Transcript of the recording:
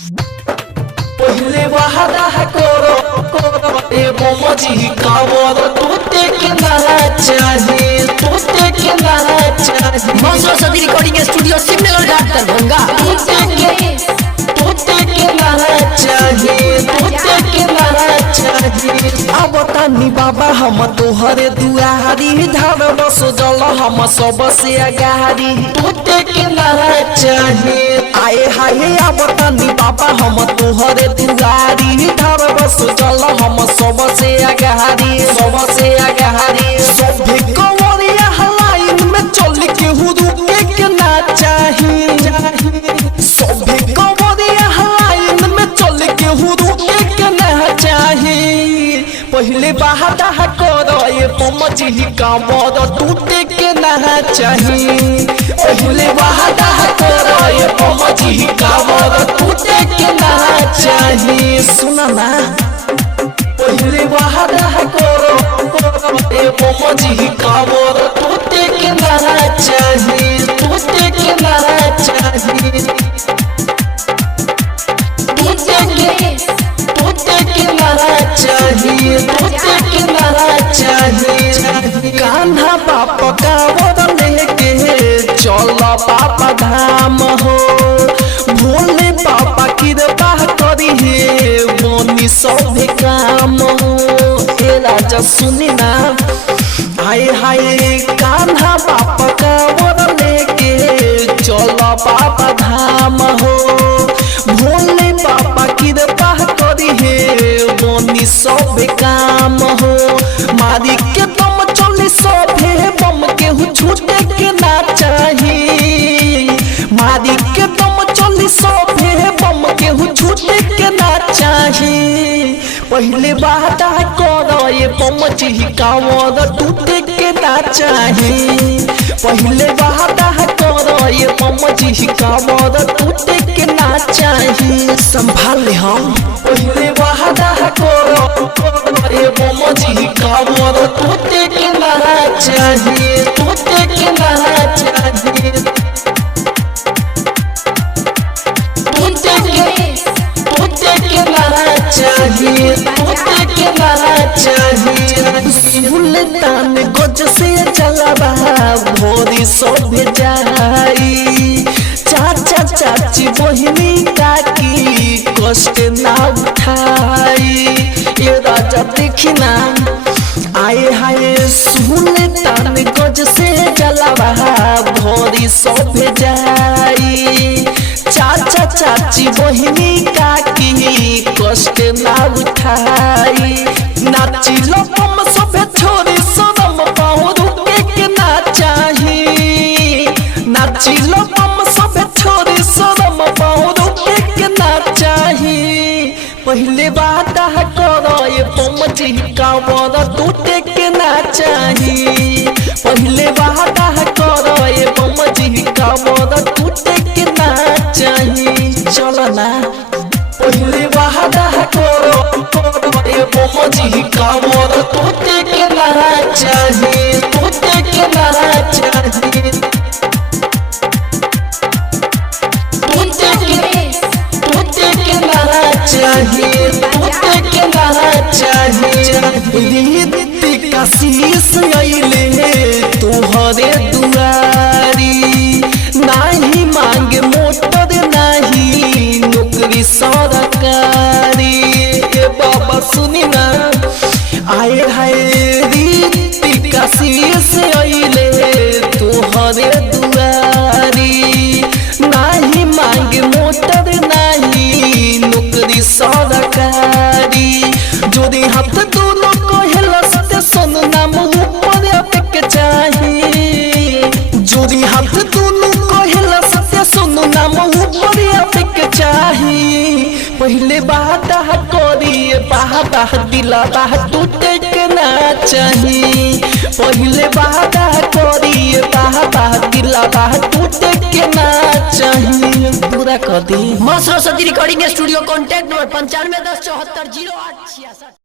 पहले वादा करो ए मोमजी कावर तोते के ना चाहिए तोते के ना चाहिए मौसम सदी रिकॉर्डिंग स्टूडियो सिग्नल घाट दरभंगा। तोते के ना चाहिए तोते के ना चाहिए। अब तानी बाबा हम तोहरे दुआरी धार बस जल हम सबसे अगारी तोते के ना चाहिए। आए हाय अब तानी बाबा हम तोहरे दुआरी धार बस जल हम सबसे अगारी सब कवरिया लाइन में चल के हुरुके के ना चाहिए सब कवरिया लाइन में चल के हुरुके के ना चाहिए। पहले वादा करो ये पमजी कामर टूटे के ना चाहिए पहले वादा करो ये पमजी कामर टूटे के ना चाहिए। सुना ना पहले वादा करो ये पमजी कामर टूटे के ना चाहिए टूटे के ना चाहिए टूटे के ना चाहिए टूटे के ना चाहिए। कान्हा बापा कांवर लेके चल पापा धाम हो भोले पापा कृपा करी हे बनी सब काम हो। ए राजा सुनी ना हाय हाय कान्हा बापा कांवर लेके चल पापा धाम हो भोले पापा कृपा करी हे बनी सब काम हो। मारी के दम चली सभे बम के छूटे के ना चाहिए मारी के दम चली सभे बम के छूटे के ना चाहिए। पहले वादा करो ये पमजी कांवर टूटे के ना चाहिए पहले वादा करो ये पमजी कांवर टूटे के ना चाहिए। संभाल हम पहले वादा करो ये पमजी कांवर टूटे के ना चाहिए टूटे के ना चाहिए टूटे के ना चाहिए टूटे के ना चाहिए। सुल्तान गज से चलबा भोरी सब जाई चाचा चाची बहिनी काकी कष्ट ना उठाई। ये राजा देखी ना आए हाय सुल्तान गज से चलबा भोरी सब जाई चाचा चाची बहिनी काकी कष्ट ना उठाई। नाची लपम सब छोरी सदम पाँव रुके के ना चाहिए नाची लपम सब छोरी सदम पाँव रुके के ना चाहिए। पहले वादा करो ये पमजी कांवर टूटे के ना चाहिए पहले वादा करो ये पमजी कांवर टूटे के ना चाहिए। चलो ना पहले वादा करो ये पमजी कांवर टूटे के ना चाहिए टूटे के ना चाहिए टूटे के ना चाहिए टूटे के ना चाहिए। रीति का शीश अइले तोहरे दुआरी नाही मांगे मोटर नाही नौकरी सरकारी। ए बाबा सुनी ना आए हाय रीति का शीश अइले तोहरे दुआरी नाही मांगे मोटर नाही नौकरी सरकारी। जोड़ी हाथ दोनों कहला सत्य सुन नाम ऊपर अटक चाहिए जोड़ी हाथ दोनों कहला सत्य सुन नाम ऊपर अटक चाहिए। पहले वादा करिए बाबा दिला टूटे के ना चाहिए पहले वादा करिए बाबा दिला टूटे के ना चाहिए पूरा कर दी। मौसम सदी रिकॉर्डिंग स्टूडियो कॉन्टैक्ट नंबर 9510740866।